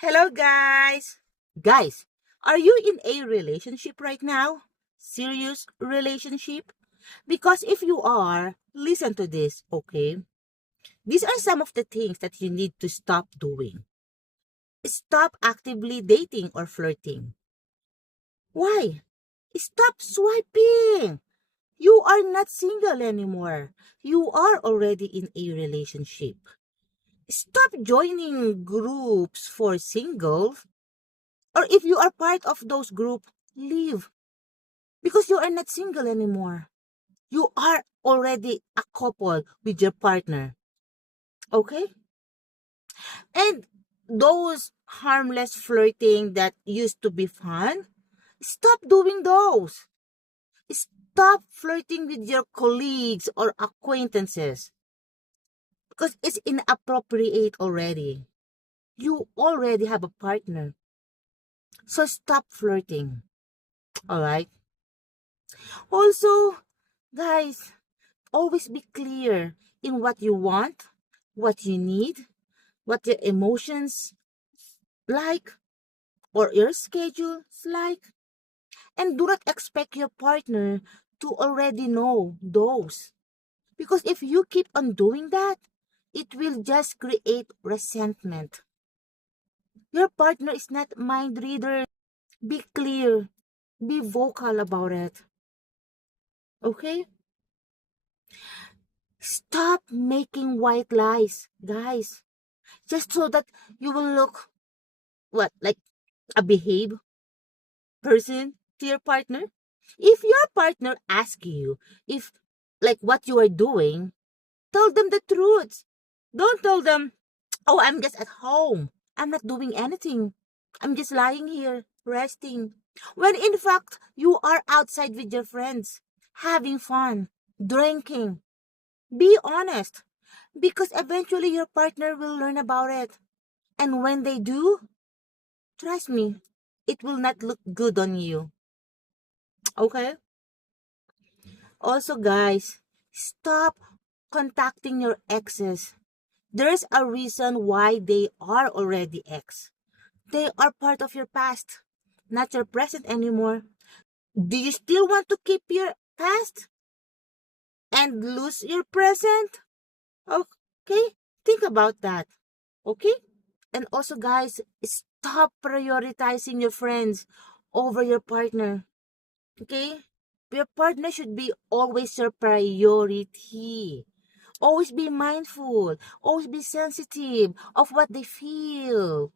Hello, guys! Guys, are you in a relationship right now? Serious relationship? Because if you are, listen to this, okay? These are some of the things that you need to stop doing. Stop actively dating or flirting. Why? Stop swiping! You are not single anymore. You are already in a relationship. Stop joining groups for singles. Or if you are part of those group, leave. Because you are not single anymore. You are already a couple with your partner. Okay? And those harmless flirting that used to be fun, stop doing those. Stop flirting with your colleagues or acquaintances. Because it's inappropriate already. You already have a partner. So stop flirting. Alright? Also, guys, always be clear in what you want, what you need, what your emotions like, or your schedule is like. And do not expect your partner to already know those. Because if you keep on doing that, it will just create resentment. Your partner is not mind reader. Be clear. Be vocal about it. Okay? Stop making white lies, guys. Just so that you will look like a behave person to your partner. If your partner asks you if like what you are doing, tell them the truth. Don't tell them, oh, I'm just at home. I'm not doing anything. I'm just lying here, resting. When in fact, you are outside with your friends, having fun, drinking. Be honest, because eventually your partner will learn about it. And when they do, trust me, it will not look good on you. Okay? Also, guys, stop contacting your exes. There's a reason why they are already ex. They are part of your past, not your present anymore. Do you still want to keep your past and lose your present? Okay? Think about that. Okay? And also, guys, stop prioritizing your friends over your partner. Okay? Your partner should be always your priority. Always be mindful. Always be sensitive of what they feel.